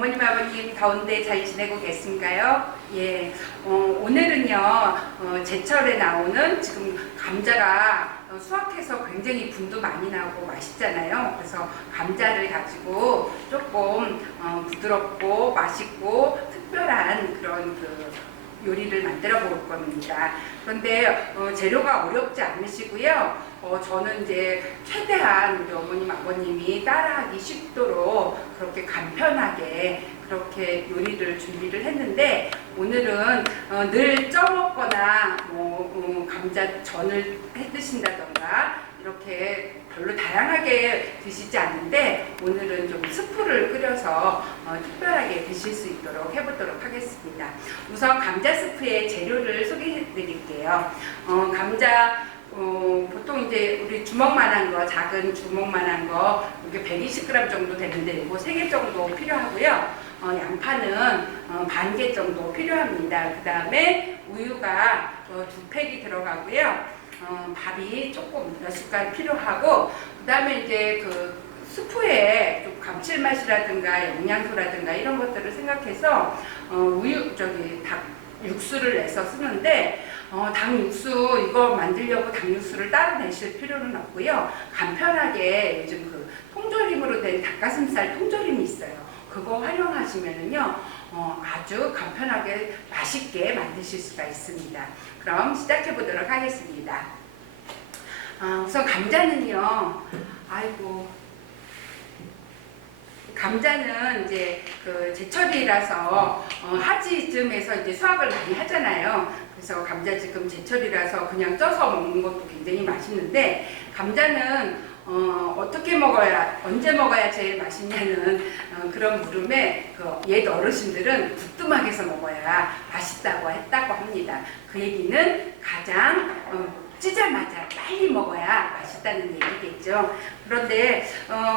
어머님, 아버님 더운데 잘 지내고 계신가요? 예, 오늘은요, 제철에 나오는 지금 감자가 수확해서 굉장히 분도 많이 나오고 맛있잖아요. 그래서 감자를 가지고 조금 부드럽고 맛있고 특별한 그런 요리를 만들어 볼 겁니다. 그런데 재료가 어렵지 않으시고요. 저는 이제 최대한 우리 어머님, 아버님이 따라하기 쉽도록 그렇게 간편하게 그렇게 요리를 준비를 했는데, 오늘은 늘 쪄먹거나 감자전을 해 드신다던가 이렇게 별로 다양하게 드시지 않는데, 오늘은 좀 스프를 끓여서 특별하게 드실 수 있도록 해보도록 하겠습니다. 우선 감자 스프의 재료를 소개해 드릴게요. 감자 보통 이제 우리 주먹만한 거, 작은 주먹만한 거 이게 120g 정도 되는데 이거 3개 정도 필요하고요. 양파는 반 개 정도 필요합니다. 그 다음에 우유가 2팩이 들어가고요. 밥이 조금 몇 숟갈 필요하고, 그 다음에 이제 스프에 좀 감칠맛이라든가 영양소라든가 이런 것들을 생각해서 닭 육수를 내서 쓰는데, 닭 육수 이거 만들려고 닭 육수를 따로 내실 필요는 없고요. 간편하게 요즘 통조림으로 된 닭가슴살 통조림이 있어요. 그거 활용하시면은요, 아주 간편하게 맛있게 만드실 수가 있습니다. 그럼 시작해 보도록 하겠습니다. 우선 감자는요, 감자는 이제 제철이라서 하지쯤에서 이제 수확을 많이 하잖아요. 그래서 감자 지금 제철이라서 그냥 쪄서 먹는 것도 굉장히 맛있는데, 감자는 어떻게 먹어야, 언제 먹어야 제일 맛있냐는 그런 물음에 옛 어르신들은 부뚜막에서 먹어야 맛있다고 했다고 합니다. 그 얘기는 가장 찌자마자 빨리 먹어야 맛있다는 얘기겠죠. 그런데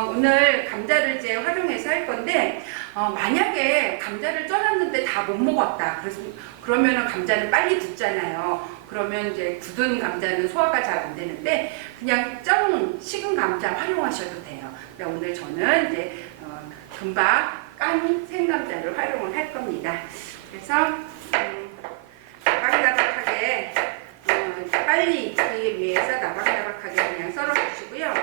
오늘 감자를 이제 활용해서 할 건데, 만약에 감자를 쪄놨는데 다 못 먹었다. 그러면은 감자는 빨리 굳잖아요. 그러면 이제 굳은 감자는 소화가 잘 안 되는데, 그냥 식은 감자 활용하셔도 돼요. 근데 오늘 저는 이제 금방 깐 생감자를 활용을 할 겁니다. 그래서 나박나박하게 빨리 익기 위해서 나박나박하게 그냥 썰어주시고요.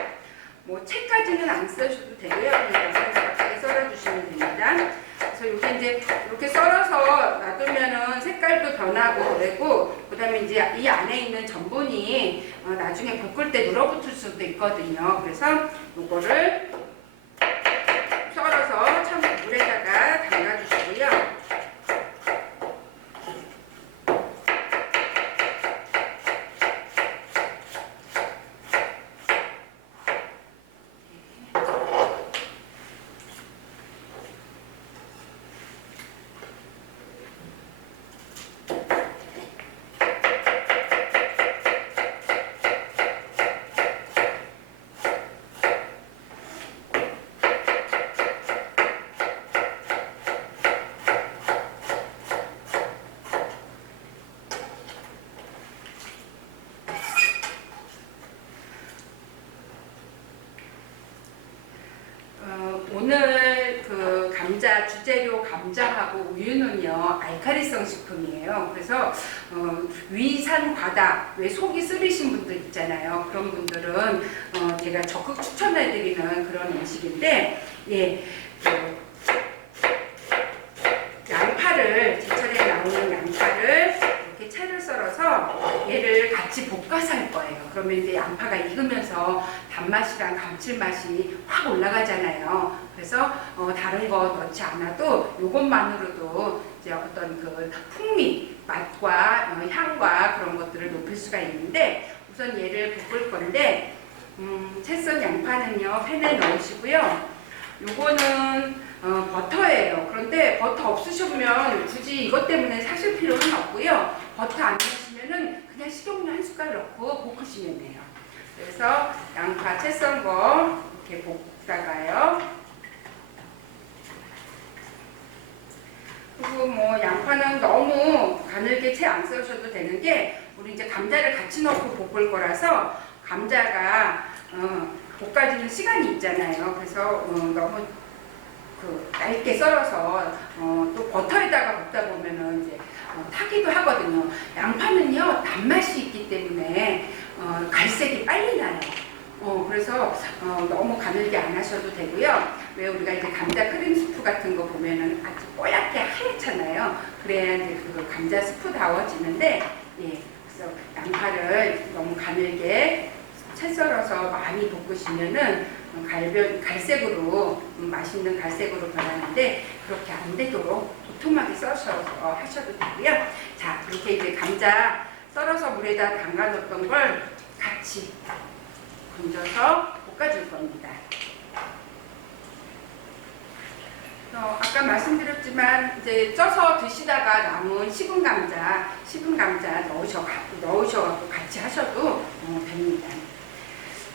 채까지는 안 써셔도 되고요. 그냥 나박나박하게 썰어주시면 됩니다. 그래서 이게 이제 이렇게 썰어서 놔두면은 색깔도 변하고 그리고, 그 다음에 이제 이 안에 있는 전분이 나중에 볶을 때 눌어붙을 수도 있거든요. 그래서 이거를 썰어서 물에다가 담가주시고요. 오늘 감자 주재료 감자하고 우유는요, 알칼리성 식품이에요. 그래서 위산 과다, 왜 속이 쓰리신 분들 있잖아요. 그런 분들은 제가 적극 추천해드리는 그런 음식인데, 예, 양파를, 제철에 나오는 양파를 이렇게 채를 썰어서 얘를 같이 볶아서 할 거예요. 그러면 이제 양파가 익으면서 단맛이랑 감칠맛이 확 올라가잖아요. 그래서 다른 거 넣지 않아도 이것만으로도 이제 어떤 풍미, 맛과 향과 그런 것들을 높일 수가 있는데, 우선 얘를 볶을 건데, 채 썬 양파는요 팬에 넣으시고요. 요거는 버터예요. 그런데 버터 없으시면 굳이 이것 때문에 사실 필요는 없고요. 버터 안 넣으시면은 그냥 식용유 한 숟갈 넣고 볶으시면 돼요. 그래서 양파 채 썬 거 이렇게 볶다가요. 그리고 양파는 너무 가늘게 채 안 써셔도 되는 게, 우리 이제 감자를 같이 넣고 볶을 거라서 감자가 볶아지는 시간이 있잖아요. 그래서 너무 얇게 썰어서 또 버터에다가 볶다 보면은 이제 타기도 하거든요. 양파는요 단맛이 있기 때문에 갈색이 빨리 나요. 그래서 너무 가늘게 안 하셔도 되고요. 왜 우리가 이제 감자 크림 스프 같은 거 보면은 아주 뽀얗게 하얗잖아요. 그래야 이제 그 감자 스프다워지는데, 예, 그래서 양파를 너무 가늘게 채 썰어서 많이 볶으시면은 갈색으로 맛있는 갈색으로 변하는데, 그렇게 안 되도록 도톰하게 써셔서 하셔도 되고요. 자, 이렇게 이제 감자 썰어서 물에다 담가 놓던 걸 같이 건져서 볶아줄 겁니다. 아까 말씀드렸지만 이제 쪄서 드시다가 남은 식은 감자 넣으셔갖고 같이 하셔도 됩니다.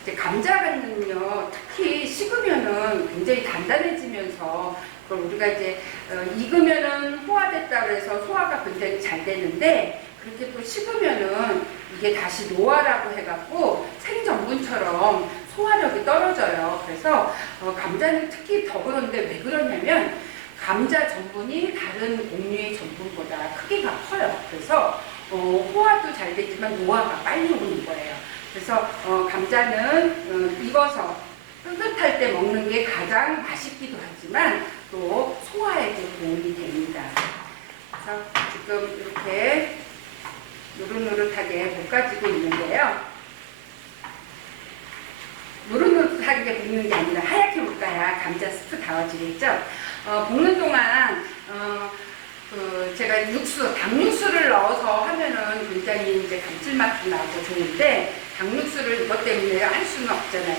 이제 감자는요 특히 식으면은 굉장히 단단해지면서 그걸 우리가 이제 익으면은 호화됐다 그래서 소화가 굉장히 잘 되는데, 그렇게 또 식으면은 이게 다시 노화라고 해갖고 생전분처럼 소화력이 떨어져요. 그래서 감자는 특히 더 그런데 왜 그러냐면 감자 전분이 다른 곡류의 전분보다 크기가 커요. 그래서 소화도 잘 되지만 노화가 빨리 오는 거예요. 그래서 감자는 익어서 뜨뜻할 때 먹는 게 가장 맛있기도 하지만 또 소화에도 도움이 됩니다. 그래서 지금 이렇게 노릇노릇하게 볶아지고 있는데요. 노릇노릇하게 볶는 게 아니라 하얗게 볶아야 감자 스프 다워지겠죠. 볶는 동안 제가 닭육수를 넣어서 하면은 굉장히 이제 감칠맛도 나고 좋은데, 닭육수를 이것 때문에 할 수는 없잖아요.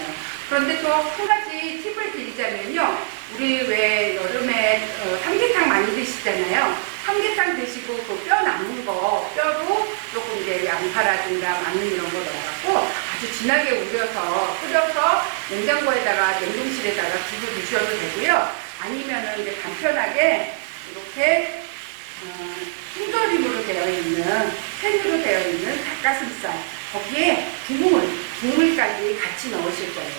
그런데 또 한 가지 팁을 드리자면요. 우리 왜 여름에 삼계탕 많이 드시잖아요. 삼계탕 드시고 그 뼈 남은 거, 뼈로 조금 이제 양파라든가 마늘 이런 거 넣어갖고 아주 진하게 우려서 끓여서 냉장고에다가 냉동실에다가 두고 드셔도 되고요. 아니면은 이제 간편하게 이렇게 통조림으로 되어 있는, 팬으로 되어 있는 닭가슴살, 거기에 국물까지 같이 넣으실 거예요.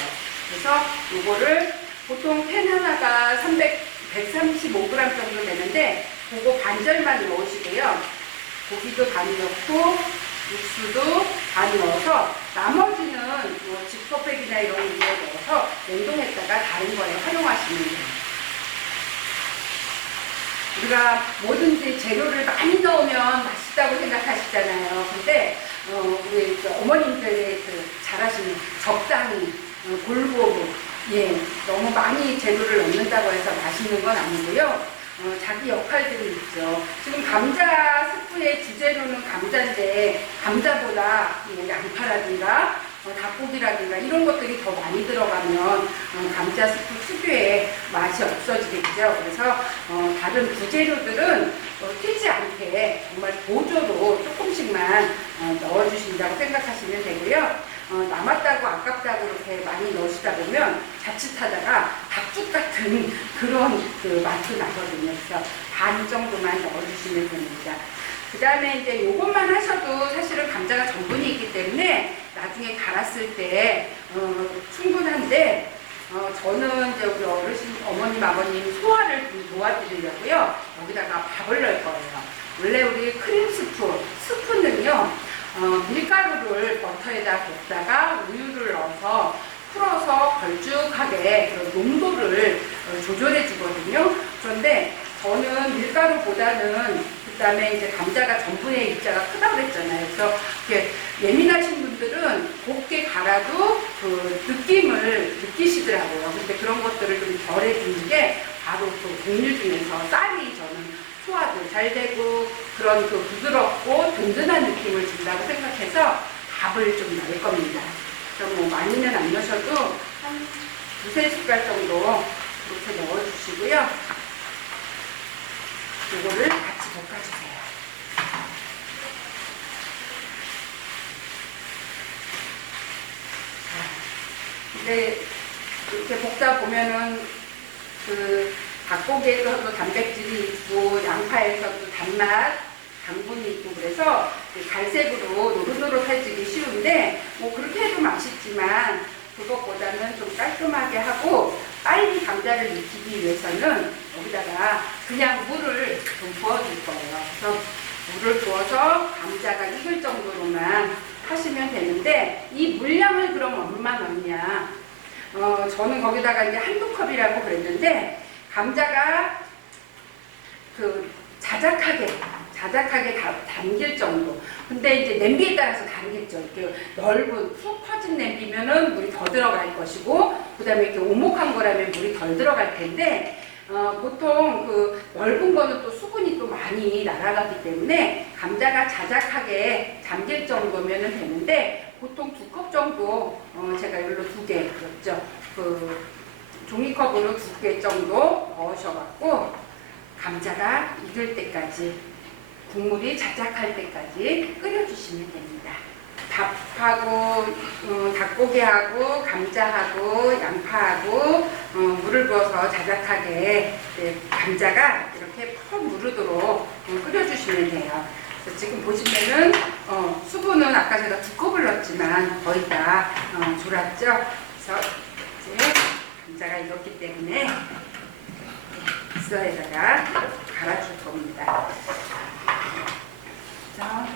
그래서 이거를 보통 팬 하나가 135g 정도 되는데, 그거 반절만 넣으시고요. 고기도 반 넣고 육수도 반 넣어서 나머지는 뭐 지퍼백이나 이런 거에 넣어서 냉동했다가 다른 거에 활용하시면 돼요. 우리가 뭐든지 재료를 많이 넣으면 맛있다고 생각하시잖아요. 근데 우리 어머님들의 잘하시는 적당히 골고루, 예, 너무 많이 재료를 넣는다고 해서 맛있는 건 아니고요. 자기 역할들이 있죠. 지금 감자 스프의 주재료는 감자인데, 감자보다 양파라든가 닭고기라든가 이런 것들이 더 많이 들어가면 감자 스프 특유의 맛이 없어지겠죠. 그래서 다른 부재료들은 튀지 않게 정말 보조로 조금씩만 넣어주신다고 생각하시면 되고요. 남았다고 아깝다고 이렇게 많이 넣으시다 보면 자칫하다가 닭죽 같은 그런 맛도 나거든요. 그래서 반 정도만 넣어주시면 됩니다. 그 다음에 이제 요것만 하셔도 사실은 감자가 전분이 있기 때문에 나중에 갈았을 때 충분한데, 저는 이제 우리 어머님, 아버님 소화를 좀 도와드리려고요. 여기다가 밥을 넣을 거예요. 원래 우리 크림 스프는요, 밀가루를 버터에다 볶다가 우유를 넣어서 풀어서 걸쭉하게 그런 농도를 조절해 주거든요. 그런데 저는 밀가루보다는, 그 다음에 이제 감자가 전분의 입자가 크다고 그랬잖아요. 그래서 이렇게 예민하신 분들은 곱게 갈아도 그 느낌을 느끼시더라고요. 근데 그런 것들을 좀 덜해 주는 게 바로 그 곡류 중에서 쌀이 저는 소화도 잘 되고 그런 그 부드럽고 든든한 느낌을 준다고 생각해서 밥을 좀 넣을 겁니다. 그래서 뭐 많이는 안 넣으셔도 한 2~3숟갈 정도 이렇게 넣어주시고요. 이거를 같이 볶아주세요. 근데 이렇게 볶다 보면은 그 닭고기에서도 단백질이 있고 양파에서도 단맛, 당분이 있고 그래서 갈색으로 노릇노릇해지기 쉬운데, 뭐 그렇게 해도 맛있지만 그것보다는 좀 깔끔하게 하고 빨리 감자를 익히기 위해서는 여기다가 그냥 물을 좀 부어줄 거예요. 그래서 물을 부어서 감자가 익을 정도로만 하시면 되는데, 이 물량을 그럼 얼마 넣냐? 저는 거기다가 이제 한두 컵이라고 그랬는데, 감자가 그 자작하게 담길 정도. 근데 이제 냄비에 따라서 다르겠죠. 이렇게 넓은 푹 퍼진 냄비면은 물이 더 들어갈 것이고, 그 다음에 이렇게 오목한 거라면 물이 덜 들어갈 텐데, 보통 그 넓은 거는 또 수분이 또 많이 날아가기 때문에 감자가 자작하게 잠길 정도면 되는데, 보통 2컵 정도, 제가 이걸로 2개 그렇죠. 그 종이컵으로 2개 정도 넣으셔갖고 감자가 익을 때까지, 국물이 자작할 때까지 끓여주시면 됩니다. 밥하고 닭고기하고 감자하고 양파하고 물을 부어서 자작하게 감자가 이렇게 푹 무르도록 끓여주시면 돼요. 그래서 지금 보시면은 수분은 아까 제가 2컵을 넣었지만 거의 다 졸았죠. 그래서 이제 감자가 익었기 때문에 믹서에다가 갈아줄 겁니다. 자,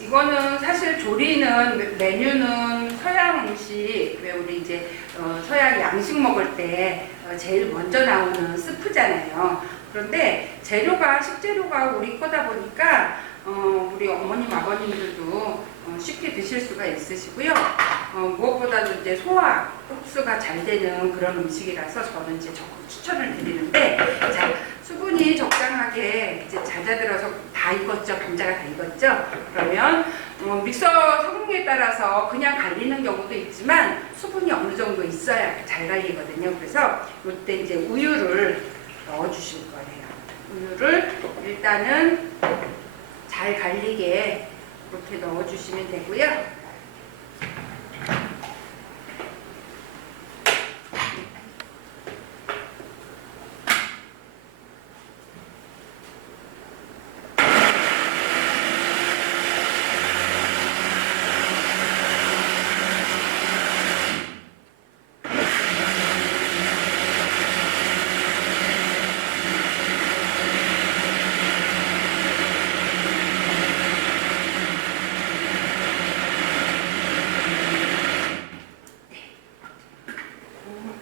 이거는 사실 조리는 메뉴는 서양 음식, 왜 우리 이제 서양 양식 먹을 때 제일 먼저 나오는 스프잖아요. 그런데 식재료가 우리 거다 보니까 우리 어머님 아버님들도 쉽게 드실 수가 있으시고요. 무엇보다도 이제 소화 흡수가 잘 되는 그런 음식이라서 저는 이제 적극 추천을 드리는데, 자, 수분이 적당하게 이제 잦아들어서 다 익었죠. 감자가 다 익었죠. 그러면 믹서 성능에 따라서 그냥 갈리는 경우도 있지만 수분이 어느 정도 있어야 잘 갈리거든요. 그래서 이때 이제 우유를 넣어 주실 거예요. 우유를 일단은 잘 갈리게 이렇게 넣어 주시면 되고요.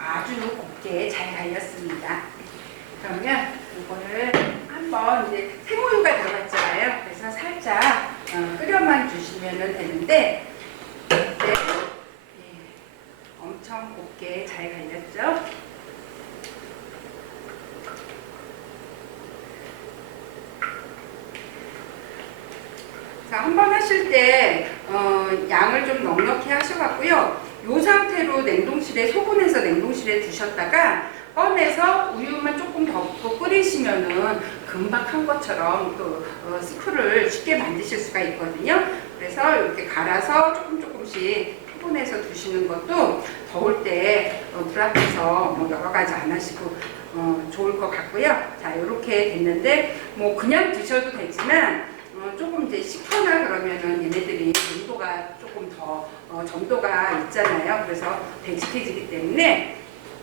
아주 곱게 잘 갈렸습니다. 그러면 이거를 한번 이제 생우유가 들어갔잖아요. 그래서 살짝 끓여만 주시면 되는데, 이제 엄청 곱게 잘 갈렸죠. 자, 한번 하실 때 양을 좀 넉넉히 하셔갖고요. 이 상태로 냉동실에 소분해서 냉동실에 두셨다가 꺼내서 우유만 조금 더 붓고 끓이시면은 금방 한 것처럼 또 스프를 쉽게 만드실 수가 있거든요. 그래서 이렇게 갈아서 조금씩 소분해서 두시는 것도 더울 때 불 앞에서 뭐 여러 가지 안 하시고 좋을 것 같고요. 자, 이렇게 됐는데 뭐 그냥 드셔도 되지만 조금 이제 식거나 그러면은 얘네들이 온도가 조금 더 점도가 있잖아요. 그래서 배직해지기 때문에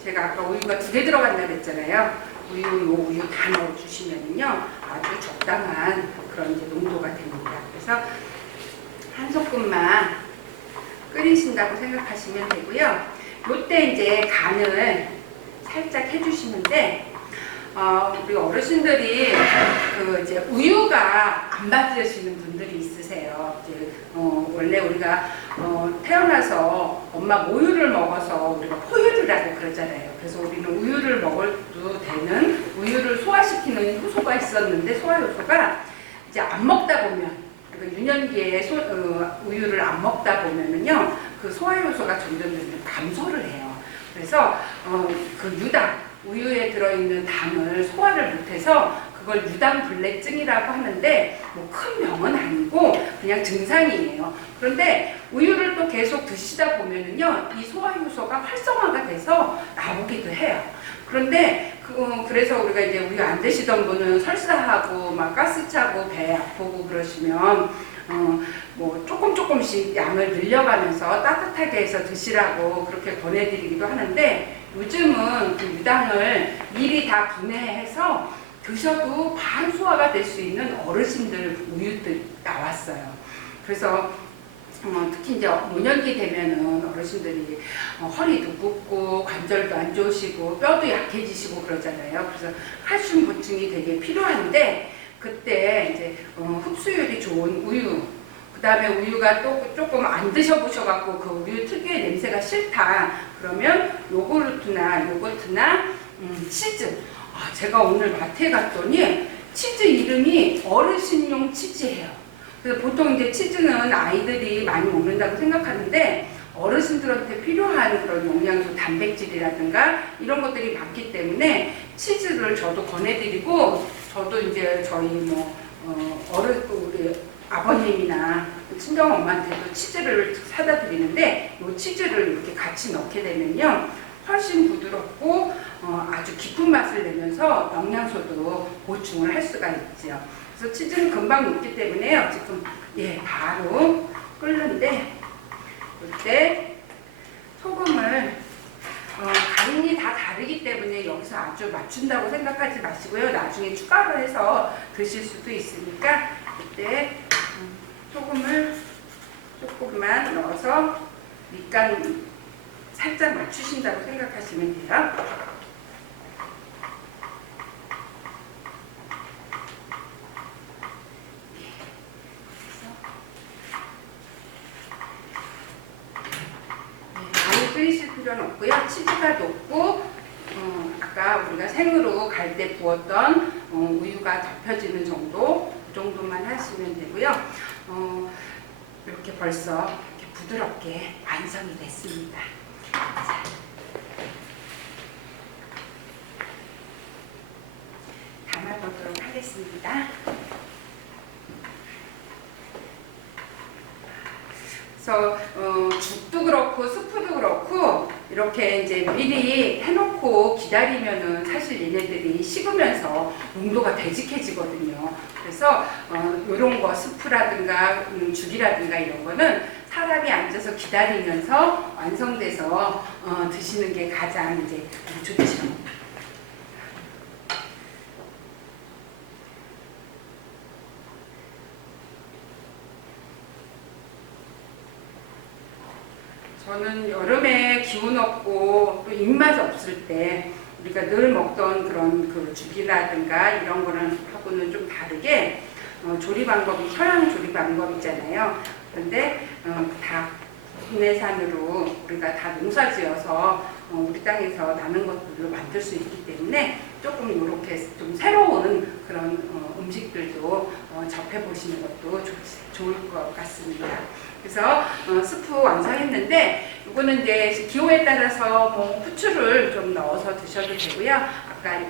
제가 아까 우유가 2개 들어간다고 했잖아요. 우유 다 넣어주시면은요 아주 적당한 그런 이제 농도가 됩니다. 그래서 한 소끔만 끓이신다고 생각하시면 되고요. 이때 이제 간을 살짝 해주시는데, 우리 어르신들이 이제 우유가 안 받으시는 분들이 있으세요. 이제 원래 우리가 태어나서 엄마 모유를 먹어서 우리가 포유류라고 그러잖아요. 그래서 우리는 우유를 먹어도 되는, 우유를 소화시키는 효소가 있었는데, 소화 효소가 이제 안 먹다 보면, 그러니까 유년기에 우유를 안 먹다 보면은요, 그 소화 효소가 점점 감소를 해요. 그래서 그 유당, 우유에 들어있는 당을 소화를 못해서 그걸 유당불내증이라고 하는데 뭐 큰 병은 아니고 그냥 증상이에요. 그런데 우유를 또 계속 드시다 보면은요, 이 소화효소가 활성화가 돼서 나오기도 해요. 그런데 그래서 우리가 이제 우유 안 드시던 분은 설사하고 막 가스 차고 배 아프고 그러시면 뭐 조금씩 양을 늘려가면서 따뜻하게 해서 드시라고 그렇게 권해드리기도 하는데, 요즘은 그 유당을 미리 다 분해해서 드셔도 바로 소화가 될 수 있는 어르신들 우유들 나왔어요. 그래서 특히 이제 노년기 되면은 어르신들이 허리도 굽고 관절도 안 좋으시고 뼈도 약해지시고 그러잖아요. 그래서 칼슘 보충이 되게 필요한데, 그때 이제 흡수율이 좋은 우유, 그 다음에 우유가 또 조금 안 드셔보셔갖고 그 우유 특유의 냄새가 싫다 그러면 요구르트나 요거트나 치즈. 제가 오늘 마트에 갔더니 치즈 이름이 어르신용 치즈예요. 그래서 보통 이제 치즈는 아이들이 많이 먹는다고 생각하는데 어르신들한테 필요한 그런 영양소, 단백질이라든가 이런 것들이 많기 때문에 치즈를 저도 권해드리고, 저도 이제 저희 우리 아버님이나 친정 엄마한테도 치즈를 사다 드리는데, 이 치즈를 이렇게 같이 넣게 되면요 훨씬 부드럽고 아주 깊은 맛을 내면서 영양소도 보충을 할 수가 있죠. 그래서 치즈는 금방 녹기 때문에요. 지금 바로 끓는데, 이때 소금을 간이 다 다르기 때문에 여기서 아주 맞춘다고 생각하지 마시고요. 나중에 추가로 해서 드실 수도 있으니까 이때 소금을 조금만 넣어서 밑간 살짝 맞추신다고 생각하시면 돼요. 많이 끓이실 필요는 없고요. 치즈가 녹고 아까 우리가 생으로 갈 때 부었던 우유가 덮여지는 정도, 그 정도만 하시면 되고요. 이렇게 벌써 이렇게 부드럽게 완성이 됐습니다. 자, 담아보도록 하겠습니다. 그래서 죽도 그렇고 스프도 그렇고 이렇게 이제 미리 해놓고 기다리면은 사실 얘네들이 식으면서 농도가 되직해지거든요. 그래서 이런 거 스프라든가 죽이라든가 이런 거는 사람이 앉아서 기다리면서 완성돼서 드시는 게 가장 이제 좋죠. 저는 여름에 기운 없고 또 입맛 없을 때 우리가 늘 먹던 그런 그 죽이라든가 이런 거는 하고는 좀 다르게 조리 방법이 서양 조리 방법이잖아요. 그런데 다 국내산으로 우리가 다 농사지어서 우리 땅에서 나는 것들로 만들 수 있기 때문에 조금 이렇게 좀 새로운 그런 음식들도 접해보시는 것도 좋을 것 같습니다. 그래서 스프 완성했는데, 이거는 이제 기호에 따라서 뭐 후추를 좀 넣어서 드셔도 되고요. 아까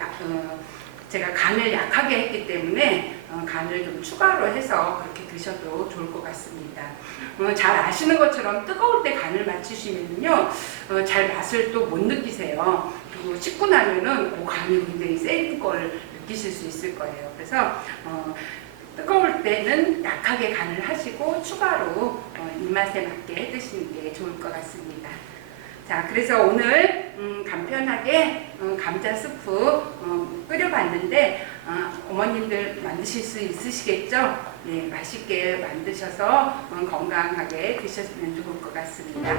제가 간을 약하게 했기 때문에 간을 좀 추가로 해서 그렇게 드셔도 좋을 것 같습니다. 잘 아시는 것처럼 뜨거울 때 간을 맞추시면요 잘 맛을 또 못 느끼세요. 그리고 식고 나면은 간이 굉장히 센 걸 느끼실 수 있을 거예요. 그래서 뜨거울 때는 약하게 간을 하시고 추가로 입맛에 맞게 해 드시는 게 좋을 것 같습니다. 자, 그래서 오늘 간편하게 감자 스프 끓여봤는데 어머님들 만드실 수 있으시겠죠? 네, 맛있게 만드셔서 건강하게 드셨으면 좋을 것 같습니다.